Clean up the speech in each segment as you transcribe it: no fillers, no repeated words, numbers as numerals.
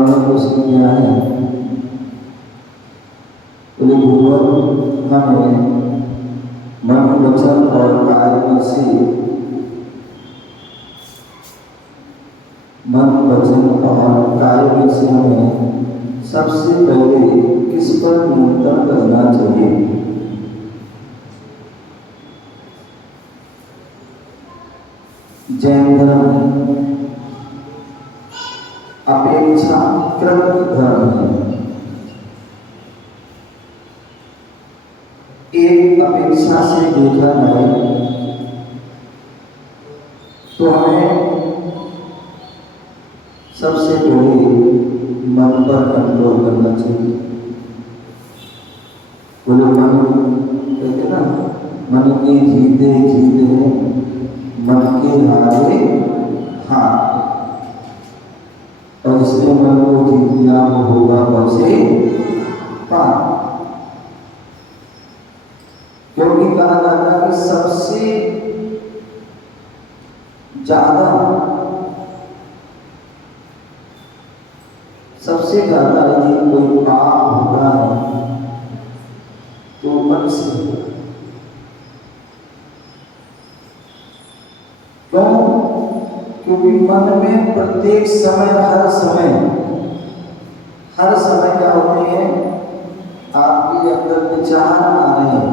हमने प्रश्न किया है, बोले भगवान हमें मन वचन और काय में से मन वचन और काय में से हमें सबसे पहले किस पर नियंत्रण करना चाहिए? जैन धर्म अपेक्षाकृत धर्म है। एक अपेक्षा से देखा जाए तो हमें सबसे पहले मन पर कंट्रोल करना चाहिए। बोले मन कहते ना, मन के जीते जीते मन के हारे हार, और जिसने मन को जीत लिया वो होगा वैसे पार। क्योंकि कहा जाता है कि सबसे ज्यादा यदि कोई पाप होता है तो मन से होता है। क्यों? क्योंकि मन में प्रत्येक समय हर समय क्या होते हैं, आपके अंदर विचार आ रहे हैं,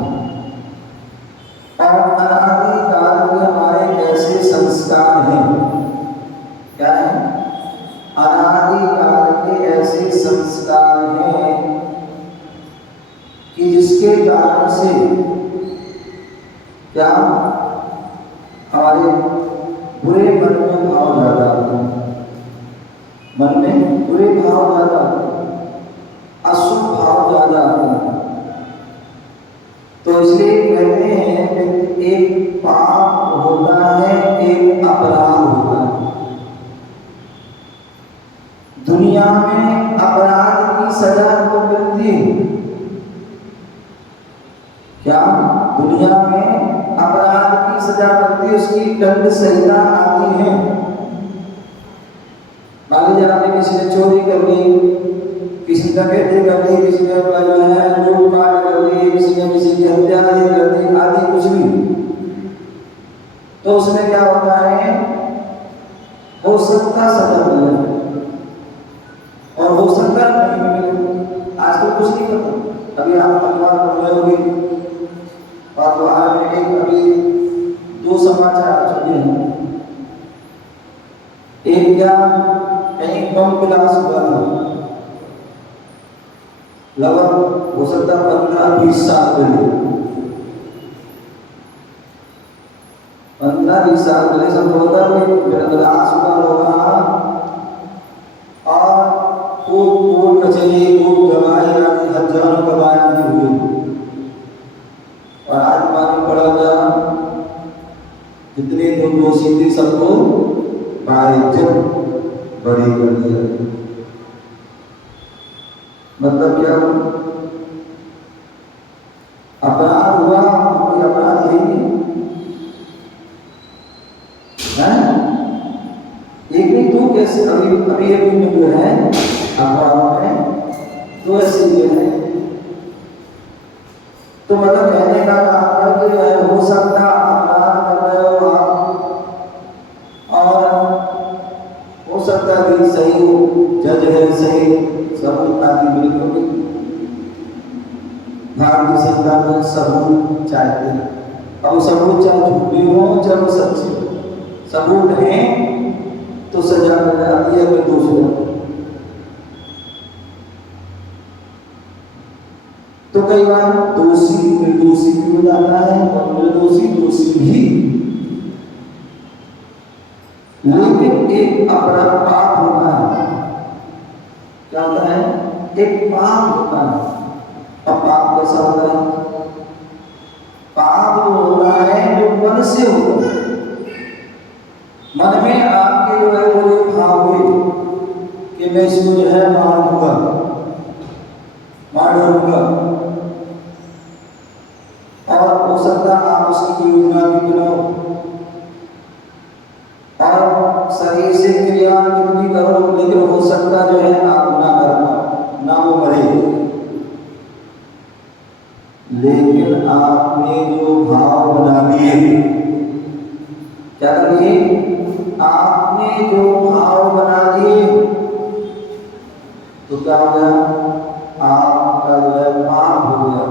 और अनादि काल के हमारे ऐसे संस्कार हैं, क्या है? अनादि काल के ऐसे संस्कार हैं कि जिसके कारण से क्या हमारे बुरे मन में भाव ज्यादा आते हैं, मन में बुरे भाव ज्यादा आते हैं, अशुभ भाव ज्यादा आते हैं। तो इसलिए कहते हैं कि एक पाप होता है, एक अपराध होता है। दुनिया में अपराध की सजा तो मिलती है। क्या? दुनिया में अपराध की सजा मिलती है, उसकी दंड संहिता आती है। मान लीजिए आपने किसी ने चोरी कर ली, किसी डकैती कर ली, किसी ने लूटपाट कर ली, किसी ने किसी की हत्या कर दी आदि कुछ भी, तो उसमें क्या होता है, हो सकता सजा मिले और हो सकता नहीं मिले। आजकल कुछ नहीं पता। अभी आप अखबार पढ़ रहे होंगे और बाहर में एक अभी 2 समाचार आ चुके हैं। एक क्या, कहीं बम ब्लास्ट हुआ था, लगभग हो सकता 15-20 साल पहले, 15-20 साल पहले सब होता है मेरा ब्लास्ट हुआ होगा, और कोर्ट कचहरी, कोर्ट गवाही आदि हजारों गवाही हुई, और आज मालूम पड़ा गया जितने दोषी थे सबको बाइज्जत बरी कर दिया। मतलब क्या? अपराध हुआ, कोई अपराध ही नहीं है। एक नहीं तो कैसे अभी एक जो है अखबारों में तो ऐसे ही है। तो मतलब कहने का तात्पर्य जो है, हो सकता अपराध कर रहे हो आप, और हो सकता है सही हो, जज है सही, सबूत आदि मिलेंगे। भारतीय संविधान में सबूत चाहते हैं। अब सबूत चाहे झूठे हो चाहे वो सच्चे हो, सबूत है तो सजा मिल जाती है, कोई दोष नहीं। तो कई बार दोषी निर्दोषी भी हो जाता है, और निर्दोषी दोषी भी। लेकिन एक अपराध पाप होता है, क्या होता है? एक पाप होता है। अब पाप कैसा होता है? पाप वो होता है जो मन से होता है। मन में आपके जो है वो भाव हुए कि मैं इसको जो है मार दूंगा, मार डालूंगा, और हो सकता आप उसकी योजना भी बनाओ, और शरीर से क्रिया कितनी करो, लेकिन हो सकता जो है आप क्या हो गया, आपका जो है पाप हो गया।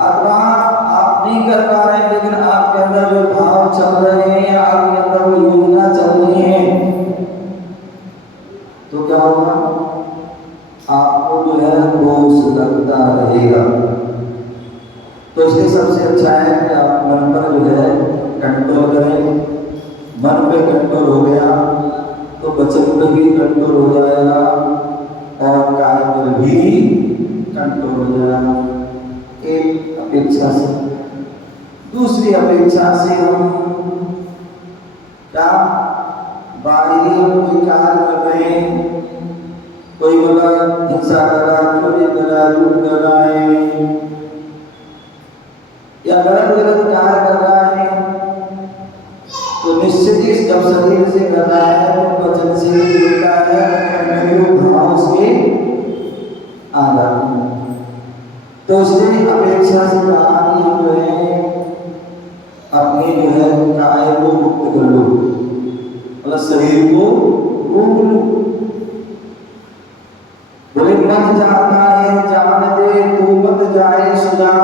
अथवा आप नहीं कर पा रहे हैं लेकिन आपके अंदर जो भाव चल रहे हैं या आपके अंदर वो योजना चल रही है, तो क्या होगा, आपको जो है दोष लगता रहेगा। तो इसलिए सबसे अच्छा है कि आप मन पर जो है कंट्रोल करें। मन पे कंट्रोल हो गया तो वचन पे भी कंट्रोल हो जाएगा और काय पर भी कंट्रोल हो जाएगा। एक अपेक्षा से दूसरी अपेक्षा से हम क्या बाहरी कोई कार्य कर रहे हैं, कोई बोला हिंसा कर रहा है, चोरी कर रहा है, लूट कर रहा है या गलत गलत कार्य कर रहा है, तो निश्चित ही जब शरीर से कर रहा है तो वचन से भी जुड़ता है, भाव से आ जाते हैं। तो उसने अपेक्षा से कहा कि हम जो है अपने जो है काय को मुक्त कर लो, मतलब शरीर को रोक लो। बोले मन जाता है जान दे तू मत जाए सुजा,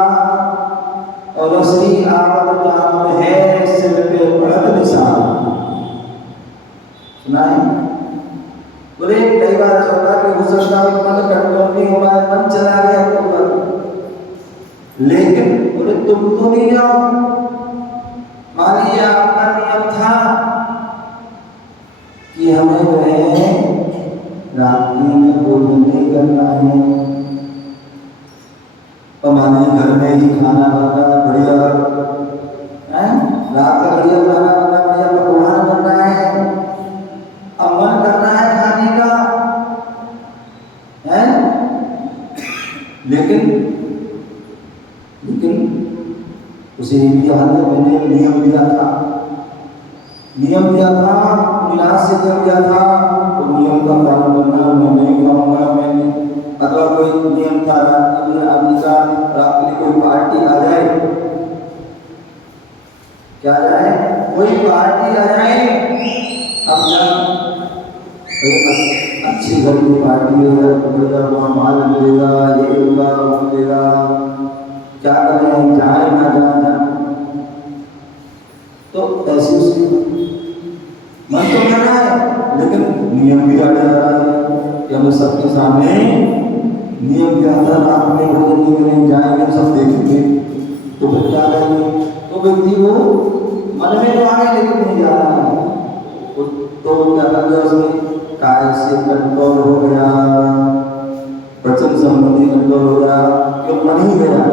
और रस्सी आवत जाम है सिर पे पड़त निशान। सुना है? बोले कई बार चौथा कि हो सकता है मन कंट्रोल नहीं हो रहा है, मन चला गया ऊपर, लेकिन बोले तुम तो नहीं जाओ। मान लीजिए आपका नियम था कि हमें जो है रात्रि में भोजन नहीं करना है, और मान लीजिए घर में ही खाना बनना बढ़िया है, रात का बढ़िया खाना बनना, बढ़िया पकवान बनना है, अब मन करना है खाने का है, लेकिन उसे भी याद है मैंने नियम दिया था, निराश से कर दिया था, तो नियम का पालन करना मैं नहीं खाऊंगा। मैंने अथवा कोई नियम था रात्रि में आदमी का, रात्रि कोई पार्टी आ जाए, क्या आ जाए, कोई पार्टी आ जाए, अब जब अच्छी घर की पार्टी है, माल मिलेगा, ये होगा वो मिलेगा, क्या करें जाए ना जाए, तो ऐसे उसकी मन तो कर रहा है लेकिन नियम भी आ जा रहा है कि हम सबके सामने नियम के अंदर रात में भोजन नहीं करेंगे, जाएंगे सब देखेंगे, तो फिर क्या करेंगे, तो व्यक्ति को मन में तो आए लेकिन नहीं जा रहा है, तो क्या कर दिया उसने, काय से कंट्रोल हो गया, वचन संबंधी कंट्रोल हो गया, क्यों मन ही गया,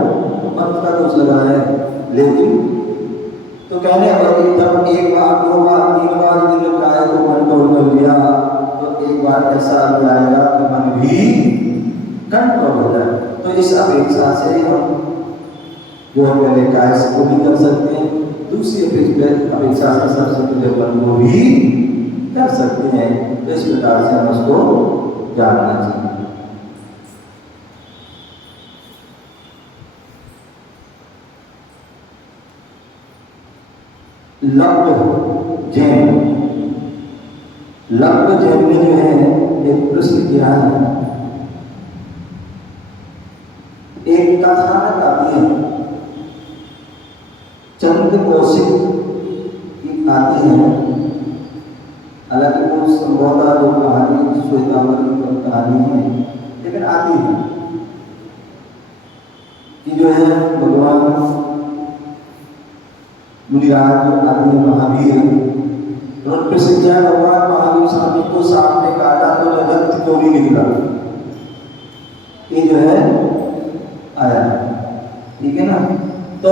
मन का दोष लगा है। लेकिन तो कहने वाली जब एक बार दो बार तीन बार यदि काय को कंट्रोल कर लिया तो एक बार ऐसा आ जाएगा कि मन भी कंट्रोल हो जाए। तो इस अपेक्षा से हम जो पहले काय को भी कर सकते हैं, दूसरी अपेक्षा से सबसे पहले मन को भी कर सकते हैं। तो इस प्रकार से हम उसको जानना चाहिए। लब्ध जैन ने जो है एक प्रश्न किया है, एक कथानक आती है, चंद्र कौशिक की आती है, हालांकि वो संभवतः जो कहानी श्वेतांबर की कहानी है, लेकिन आती है कि जो है भगवान मुनिराज आदि महावीर, तो उन प्रसिद्ध भगवान महावीर स्वामी को सामने काटा तो रजत क्यों नहीं निकला, ये जो है आया, ठीक है ना। तो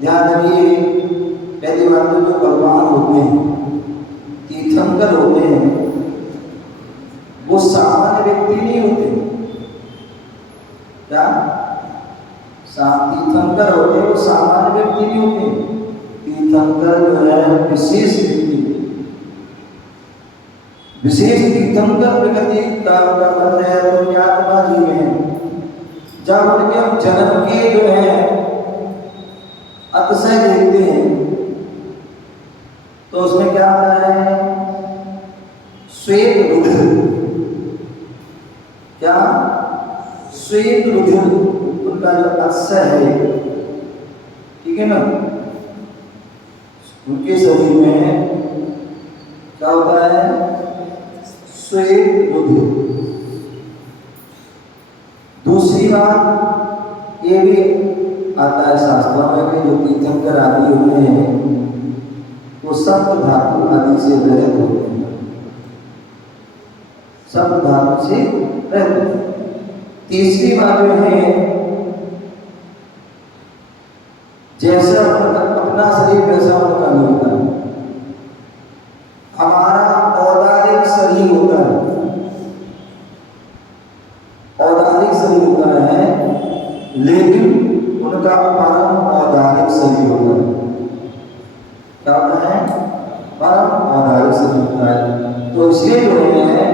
ध्यान रखिए, पहली बात तो जो भगवान होते हैं, तीर्थंकर होते हैं, वो सामान्य व्यक्ति नहीं होते, क्या तीर्थंकर होते हैं वो सामान्य व्यक्ति नहीं होते, तीर्थंकर जो है विशेष व्यक्ति, विशेष तीर्थंकर प्रकृति का पुण्यात्मा जी में जब उनके हम जन्म के जो है अतिशय देखते हैं तो उसमें क्या आता है, श्वेत रुधिर, क्या श्वेत रुधिर उनका जो अक्ष है, ठीक है ना, उनके शरीर में क्या होता है, श्वेत रुधिर। दूसरी बात ये भी आता है शास्त्रों में कि जो तीर्थंकर आदि होते हैं वो सप्त धातु आदि से रहित होते हैं, सप्त धातु से रहित। तीसरी बात जो है, जैसा अपना शरीर वैसा उनका नहीं होता है, हमारा औदारिक शरीर होता है, औदारिक शरीर होता है, लेकिन उनका परम औदारिक शरीर होता है। क्या होता है? परम औदारिक शरीर होता है। तो इसलिए जो है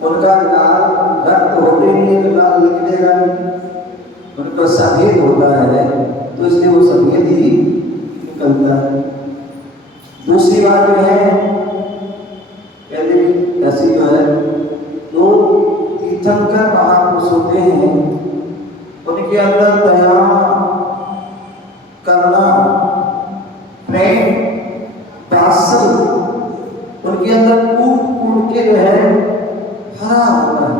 उनका लाल रक्त होते ही तो लाल निकलेगा नहीं, उनका सफेद होता है तो इसलिए वो सफेद ही निकलता है। दूसरी बात जो है, पहले ऐसी जो है, तो तीर्थंकर महापुरुष होते हैं, उनके अंदर दया, करुणा, प्रेम, वात्सल्य उनके अंदर कूट कूट के जो है भरा होता है,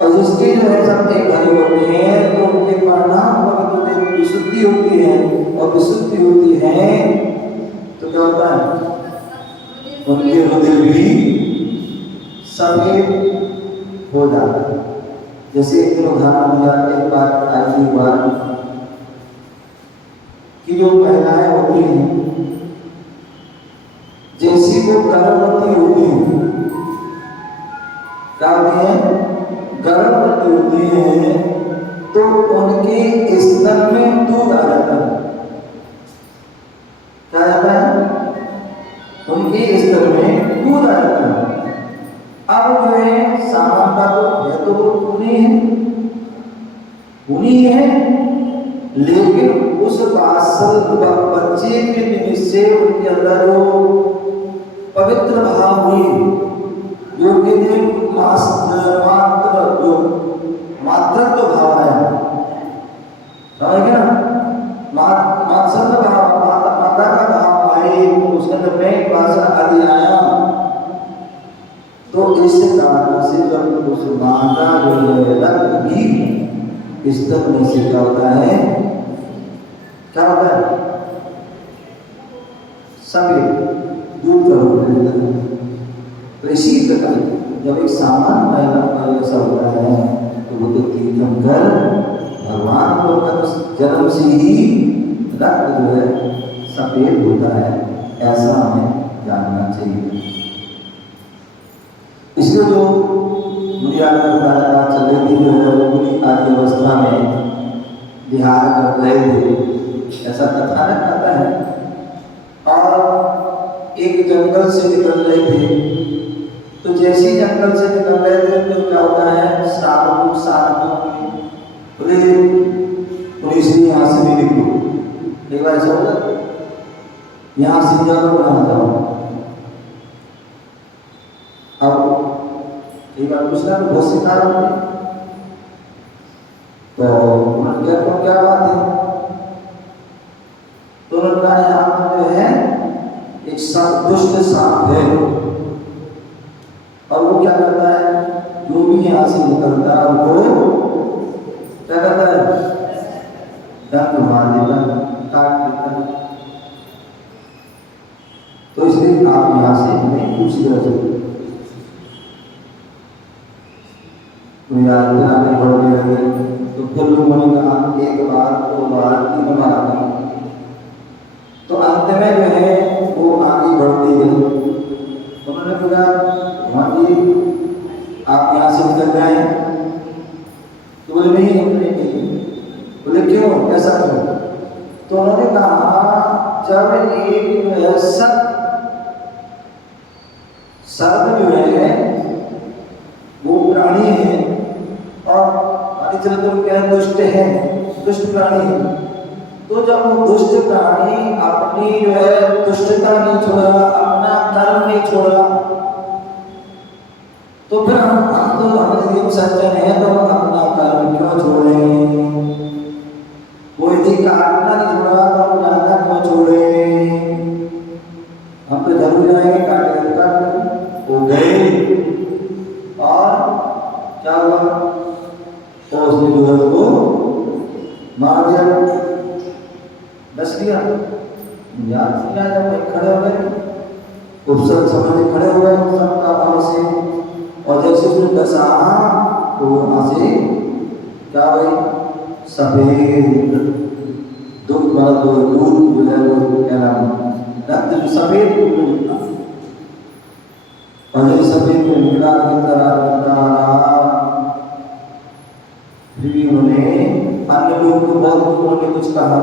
और जिसके जो है सब एक भरे होते हैं तो उनके परिणाम भगवत में विशुद्धि होती है, और विशुद्धि होती है तो क्या होता है, उनके रुधिर भी सफेद हो जाता है। जैसे एक दिन उदाहरण दिया, एक बार आई बार कि जो महिलाएं होती हैं जैसी वो गर्भवती होती हैं, क्या होती है, गर्भवती होती हैं तो उनके स्तन में दूध आ जाता है। क्या आता है? उनके स्तन में दूध आ जाता है। अब जो है सामान्यता तो है तो उन्हीं है, लेकिन उस बच्चे के निमित्त से उनके अंदर जो पवित्र भाव हुई, जो कि मातृत्व भाव है, समझ ना, मातृत्व भाव, माता का भाव आए, उसके अंदर प्रेम वासना आदि आया, तो इस कारण से जब उस माता जो है रक्त भी स्तन में से क्या होता है, क्या होता है, सफेद दूध का रूप लेता है। तो इसी प्रकार जब एक सामान्य महिला का ऐसा होता है तो वो तो तीर्थंकर भगवान को उनका जन्म से ही रक्त जो है सफेद होता है, ऐसा हमें जानना चाहिए। इसलिए जो दुनिया में चल रही थी जो है वो पूरी आदि अवस्था में विहार कर रहे थे, ऐसा कथानक आता है। और एक जंगल से निकल रहे थे, तो जैसे ही जंगल से निकल रहे थे तो क्या होता है, साधु बोले पुलिस ने यहाँ से नहीं निकलो, एक बार ऐसा होता यहाँ से जाओ वहाँ जाओ। अब एक बार दूसरा बहुत से कारण होते, तो उन्होंने क्या तो क्या बात है, तो उन्होंने कहा यहाँ पर जो है एक दुष्ट सांप है, और वो क्या करता है, जो भी यहाँ से निकलता है वो क्या करता है, डंक मार देता, काट देता। तो इसलिए आप यहाँ से हमें दूसरी तरह से आगे बढ़ने लगे। तो फिर लोगों ने कहा एक बार, दो बार, तीन बार, तो अंत में जो है वो आगे बढ़ती गई। उन्होंने बोला भगवान जी आप यहाँ से निकल जाए, तो बोले नहीं, बोले क्यों, ऐसा क्यों? तो उन्होंने कहा जब एक सर्प जो है वो प्राणी है, और चलो क्या दुष्ट है, दुष्ट प्राणी है, तो जब वो दुष्ट प्राणी अपनी जो है दुष्टता नहीं छोड़ा, अपना कर्म नहीं छोड़ा, तो फिर हम तो हम सज्जन है तो अपना कर्म क्यों छोड़ें? कोई भी काटना नहीं छोड़ा तो जाना क्यों छोड़े? हम तो जरूर जाएंगे, काटे काट वो गए और क्या हुआ? तो उसने जो है वो मार दिया, बस दिया याद नहीं आया। जब खड़े हो गए उपसर्ग समझ खड़े हो गए सबका भाव से, और जैसे उसने दसा तो वहां से क्या भाई सफेद दूध बड़ा दूध जो है वो क्या नाम रक्त सफेद दूध निकला, और ये सफेद में निकला फिर भी उन्होंने अन्य लोग को बहुत उन्होंने कुछ कहा,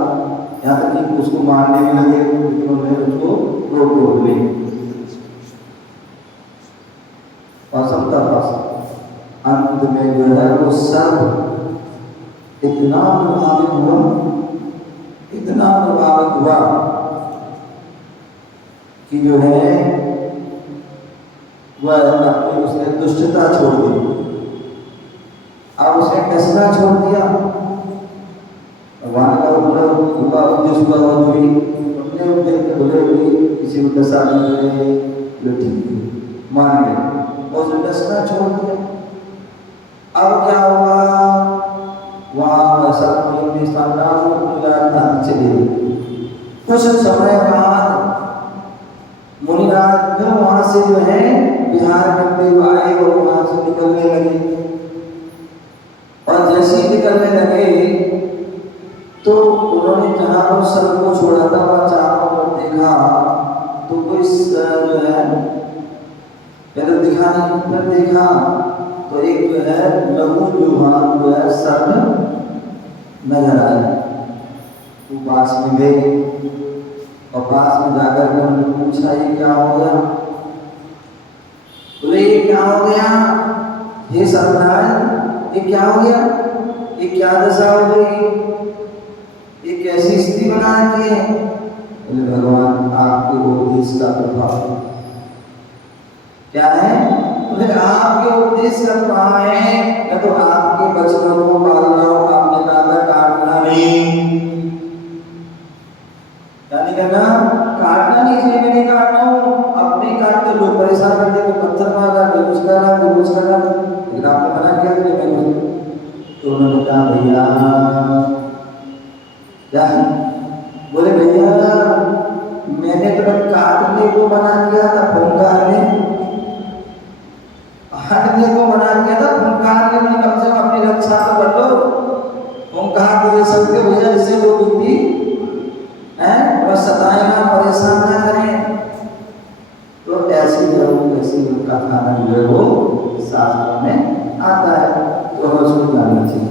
यहाँ तक कि उसको मारने में लगे, उन्होंने उसको रोक ली और समता अंत में जो है वो सब इतना प्रभावित हुआ, इतना प्रभावित हुआ कि जो है वह अपनी उसने दुष्टता छोड़ दी। अब उसने डसना छोड़ दिया, भगवान का उनका उद्देश्य हुआ वो हुई अपने उद्देश्य बोले हुई किसी को डसा नहीं ठीक मान गए और उसने डसना छोड़ दिया। अब क्या हुआ? वहाँ सर्वमूल्य स्थान चले कुछ समय बाद मुनिराज फिर वहां से जो है बिहार करते हुए आए और वहां से निकलने लगे, और जैसे ही निकलने लगे तो उन्होंने जहां पर सर्प को छोड़ा था वहां चारों पर देखा तो कोई जो है पहले दिखा नहीं, फिर देखा तो एक जो है लघु जुहान जो है सर्प नजर आया। वो पास में गए और पास में जाकर के उन्होंने पूछा ये क्या हो गया? बोले ये क्या हो गया? ये सर्पराज ये क्या हो गया? ये क्या दशा हो गई? ये कैसी स्थिति बना रखी है? बोले भगवान आपके उपदेश का प्रभाव क्या है? बोले आपके उपदेश का प्रभाव है, या तो आपके बचनों को पालना हो, आपने कहा था काटना नहीं, क्या नहीं करना? काटना नहीं, इसलिए मैं नहीं काटना हूँ। अब नहीं काटते लोग परेशान करते, कोई पत्थर मार रहा, कोई कुछ कर रहा, कोई कुछ कर रहा, लेकिन आपने मना किया तो मैं तो उन्होंने कहा भैया क्या? बोले भैया मैंने तो काटने को मना किया था, फुंकारने हटने को मना किया था, फुंकारने में कम से कम अपनी रक्षा तो कर लो। फुंकार तो दे सकते भैया जिससे दो बुद्धि हैं बस सताए ना, परेशान ना करें। तो ऐसी जरूर ऐसी उनका खाना जो है वो शास्त्रों में आता है, तो हमें उसको जानना चाहिए।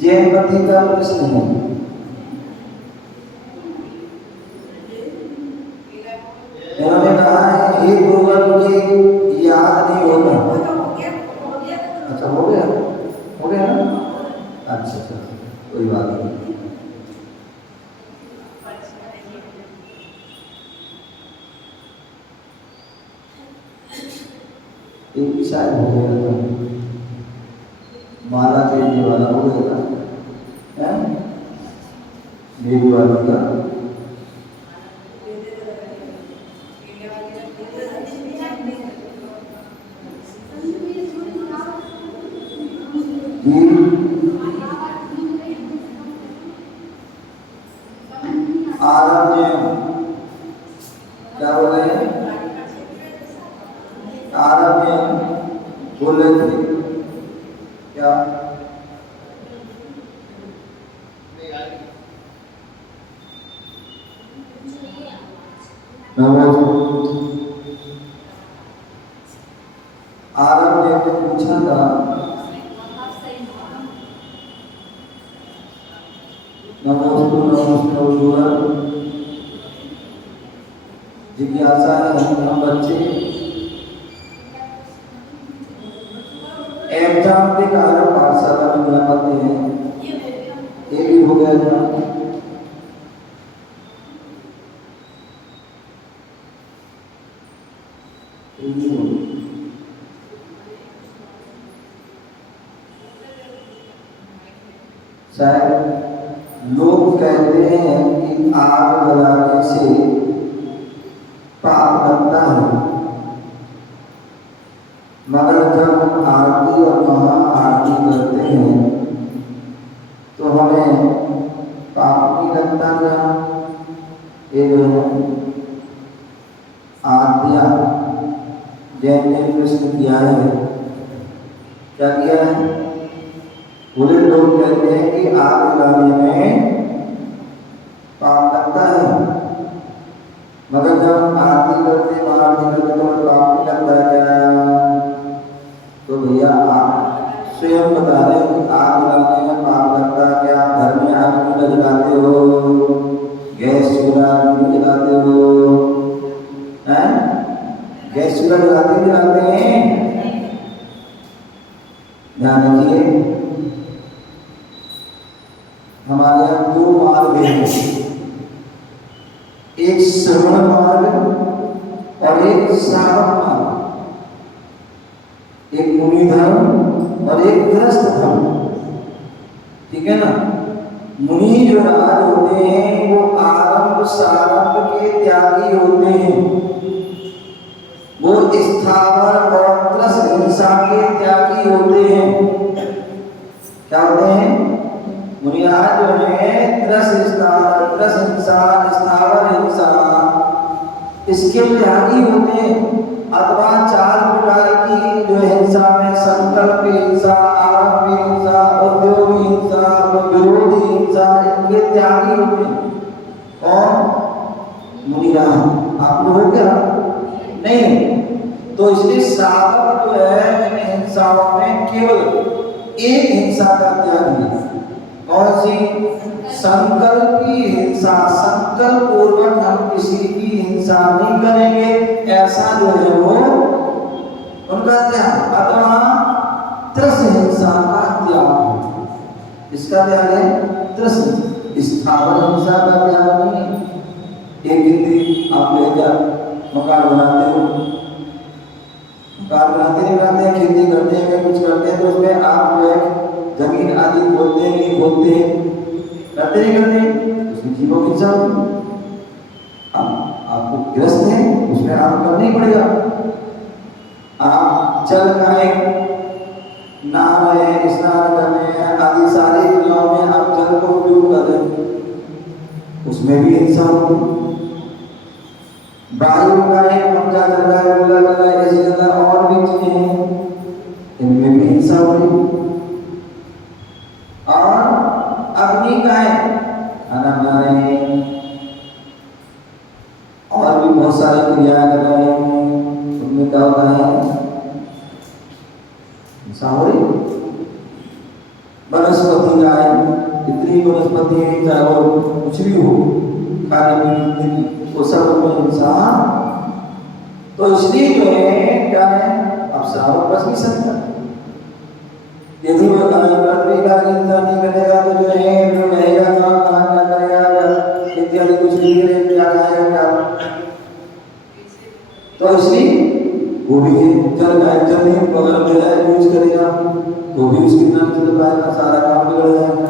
जैनमती का प्रश्न है। उन्होंने कहा है हे गुरुवर मुझे याद नहीं होता। अच्छा हो गया ना? अच्छा कोई बात नहीं। एक शायद हो गया था, माला देने वाला हो गया था, देवी वाला का आरण्य क्या बोल रहे हैं? आरण्य बोल रहे थे क्या? आरण्य ने पूछा था जिज्ञासा है हम बच्चे ऐसा एग्जाम के कारण पाठशाला में मिला पाते हैं, ये भी हो गया था। शायद लोग कहते हैं कि आग जलाने से पाप लगता है, मगर जब हम आरती और महा आरती करते हैं तो हमें पाप नहीं लगता क्या? ये जो है आज्ञा जैन ने प्रश्न किया है, क्या किया है? पूरे लोग कहते हैं कि आग जलाने में पाप लगता है, मगर जब हम आरती करते महाआरती करते तो पाप नहीं लगता क्या? तो भैया आप स्वयं बता रहे हैं कि आग जलाने में पाप लगता है क्या? घर में आग क्यों जलाते हो? गैस चूल्हा क्यों जलाते हो? गैस चूल्हा जलाते हैं। ध्यान रखिए, हमारे यहाँ दो मार्ग हैं, एक श्रवण मार्ग और एक श्रावण मार्ग, एक मुनि धर्म और एक गृहस्थ धर्म, ठीक है ना। मुनि जो राज होते हैं वो आरंभ सारंभ के त्यागी होते हैं, वो स्थावर और त्रस हिंसा के त्यागी होते हैं। क्या होते हैं? मुनिराज जो है त्रस हिंसा स्थावर हिंसा इसके त्यागी होते हैं, अथवा चार प्रकार की जो हिंसा में संकल्प हिंसा, आरंभ हिंसा, उद्योग हिंसा, विरोधी हिंसा, इनके त्यागी होते हैं। कौन? मुनिराज। आप लोग हो क्या? नहीं। तो इसलिए साधक जो है इन हिंसाओं में केवल एक हिंसा का त्यागी है। कौन सी? संकल्प की हिंसा। संकल्प पूर्वक हम किसी की हिंसा नहीं करेंगे, ऐसा जो है वो उनका त्याग, अथवा त्रस हिंसा का त्याग। इसका त्याग है त्रस। स्थावर हिंसा का त्याग नहीं। एक हिंदी आप ले जा मकान बनाते हो, मकान बनाते हैं, खेती करते हैं, कुछ करते हैं, तो उसमें आप जो है जमीन आदि खोदते हैं, नहीं खोदते हैं, करते नहीं करते, उसमें जीवों की हिंसा होगी। आपको ग्रस्त है, उसमें आप करना ही पड़ेगा। आप चल खाए, नहा रहे हैं, स्नान कर रहे हैं, आदि सारे क्रियाओं में आप जल को उपयोग कर रहे हैं, उसमें भी हिंसा होगी। वायु का एक पंखा चल रहा है, कूलर चल रहा है, ऐसी जगह और भी चीजें हैं, इनमें भी हिंसा होगी। और अग्नि का है, खाना बना रहे हैं, और भी बहुत सारी क्रियाएं कर रहे हैं, उनमें क्या होता है? हिंसा हो रही। वनस्पति का है, इतनी वनस्पति है, चाहे वो कुछ भी हो, खाने पीने वो सब में हिंसा। तो इसलिए जो है क्या है, अब श्रावक बच नहीं सकता। यदि वो पृथ्वी का हिंसा नहीं करेगा तो जो है जो रहेगा कहाँ क्या करेगा, इत्यादि कुछ नहीं करेगा, क्या खाएगा क्या। तो इसलिए वो भी जल जल नहीं बगल में यूज करेगा तो भी उसके नाम चल पाएगा, सारा काम बिगड़ जाएगा।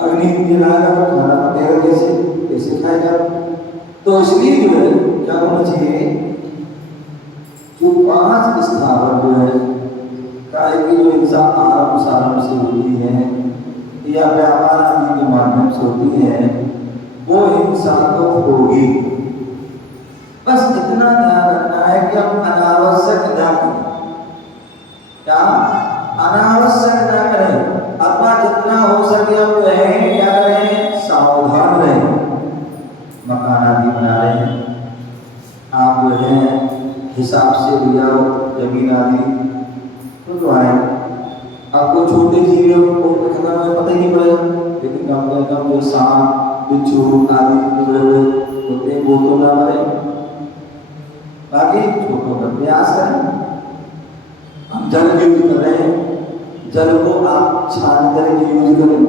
अग्नि जलाएगा तो खाना पकेगा कैसे, कैसे खाएगा। तो इसलिए जो है क्या होना चाहिए, जो 5 स्थावर जो है काय की जो हिंसा आरंभ सारंभ से होती है या व्यापार आदि के माध्यम से होती है, वो हिंसा तो होगी। बस इतना ध्यान रखना है कि हम अनावश्यक न करें। क्या? अनावश्यक न करें, अथवा जितना हो सके हम रहें, क्या करें? सावधान रहें। मकान आदि बना रहे हैं, आप जो है हिसाब से लिया जमीन आदि तो आए, आपको छोटे जीवों को खतरा में पता ही नहीं पड़ेगा, लेकिन आपको सांप बिच्छू आदि होते हैं वो तो ना मरे, बाकी छोटों का प्रयास करें। हम जल यूज कर रहे हैं, जल को आप छान करके यूज करें,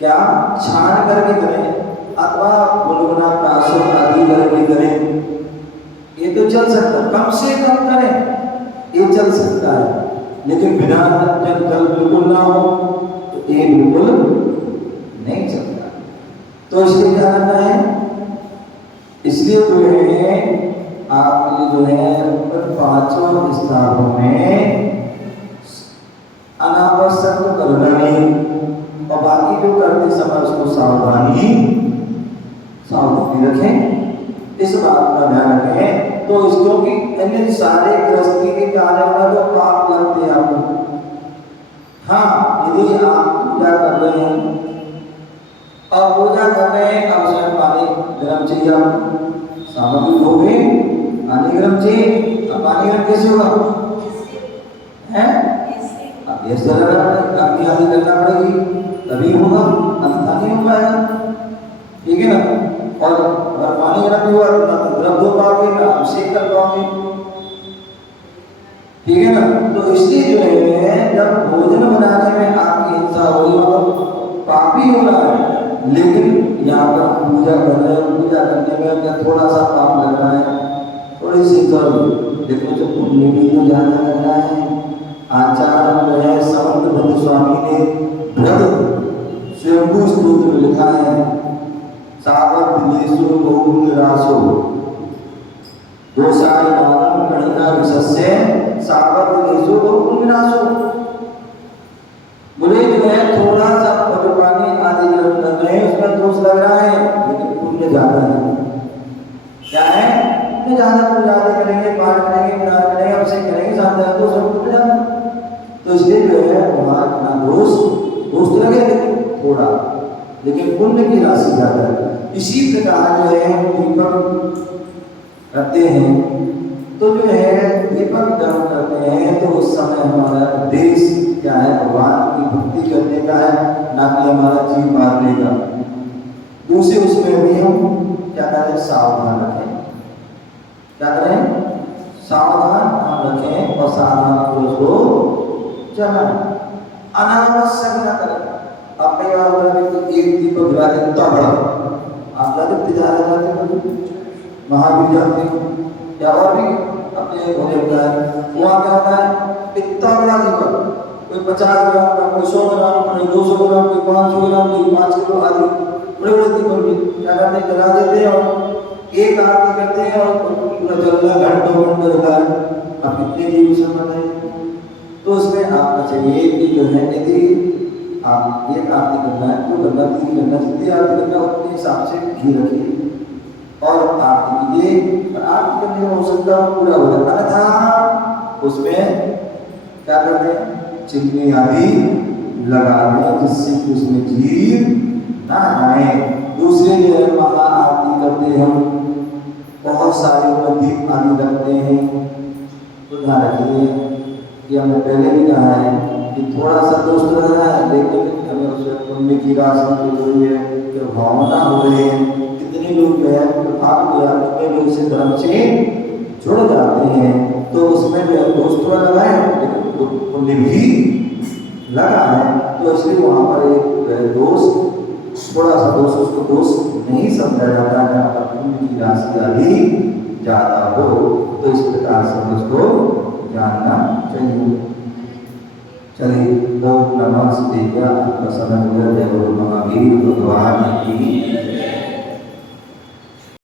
क्या छान करके करें अथवा गुनगुना प्राशुद्ध आदि करके करें, ये तो चल सकता है, कम से कम करें ये चल सकता है। लेकिन बिना जल बिल्कुल ना हो तो ये बिल्कुल नहीं चलता। तो इसलिए क्या करना है, इसलिए जो है आपके जो है पांचों स्थानों में अनावश्यक तो करना नहीं, और बाकी जो करते समय उसको सावधानी रखें, इस बात का ध्यान रखें। तो इसको कि अन्य सारे गृहस्थी के कार्य में तो पाप लगते हैं आपको। हाँ, यदि आप पूजा कर रहे हैं और पूजा कर रहे हैं, अब उसमें पानी गर्म चाहिए, आपको सामग्री हो गई, पानी गर्म चाहिए, अब पानी गर्म कैसे होगा है? अब गैस जला अग्नि आदि करना पड़ेगी तभी होगा, अन्यथा नहीं हो पाएगा, ठीक है ना। और अगर पानी गर्म हुआ तो ना तो द्रव धो पाओगे ना अभिषेक कर पाओगे, ठीक है ना। तो इसलिए जो है जब भोजन बनाने में आपकी हिंसा हो रही हो, पापी हो रहा है, लेकिन यहाँ पर पूजा कर रहे हैं, पूजा करने में क्या थोड़ा सा पाप लग रहा है, थोड़ी सी करो, लेकिन जो पुण्य भी तो ज्यादा लग रहा है। आचार्य जो है समर्थ भद्र स्वामी ने बृहद स्वयंभू स्तोत्र में लिखा है, सावर दिनेशु बहुगुण रासो दोषाय नादम कणिका विशस्य सावर दिनेशु बहुगुण रासो। बोले जो है थोड़ा सा पानी आदि कर रहे हैं, उसमें दोष लग रहा है, लेकिन पुण्य ज्यादा है। क्या है? पुण्य ज्यादा, पूजा आदि करेंगे, पाठ करेंगे, विधान करेंगे, अभिषेक करेंगे, साथ तो सब पुण्य ज्यादा। तो इसलिए जो है वहाँ इतना दोष तो लगे लेकिन थोड़ा, लेकिन पुण्य की राशि ज्यादा है। इसी प्रकार जो है दीपक करते हैं, तो जो है दीपक जब करते हैं तो उस समय हमारा उद्देश्य क्या है, भगवान की भक्ति करने का है, ना कि हमारा जीव मारने का। दूसरे उसमें भी हम क्या करें, सावधान रखें, क्या करें, सावधान हम रखें और सावधान को चलाएं, अनावश्यक न करें। अब कई बार होता है कि एक दीपक जला दे इतना बड़ा, आप जाते जाते महावीर जाते या और भी अपने होने होता है, वहाँ क्या होता है इतना बड़ा दीपक, कोई 50 ग्राम का, कोई 100 ग्राम का, कोई 200 ग्राम, कोई 500 ग्राम, कोई 5 किलो आदि बड़े बड़े दीपक भी क्या करते हैं, जला देते हैं और एक आरती करते हैं और पूरा जल रहा है, घंटों घंटों जला है। अब कितने जीव संबंध है, तो उसमें आपका चाहिए कि जो है यदि आप एक आरती करना है तो करना, 3 करना, जितनी आरती करना उतने हिसाब से घी रखिए और आरती कीजिए। आरती करने में हो सकता है पूरा हो जाता है, अन्यथा उसमें क्या करते हैं, चिमनी आदि लगा दें जिससे कि उसमें जीव ना आए। दूसरे जो है महा आरती करते हैं हम, बहुत सारे दीप आदि रखते हैं, तो ध्यान रखिए कि हमने पहले भी कहा है कि थोड़ा सा दोष लग रहा है, लेकिन हमें उसमें पुण्य की राशि जो है जो भावना हो रही है। कितने लोग जो है कितने लोग से धर्म से जुड़ जाते हैं, तो उसमें जो है दोष थोड़ा लगा है लेकिन पुण्य भी लगा है। तो इसलिए वहाँ पर एक दोष, थोड़ा सा दोष, उसको दोष नहीं समझा जाता है, जहाँ पर पुण्य की राशि आदि ज्यादा हो। तो इस प्रकार से उसको जानना चाहिए। चलिए, ओम नमः शिवाय। आपका समय जय गुरु महावीर भगवान की।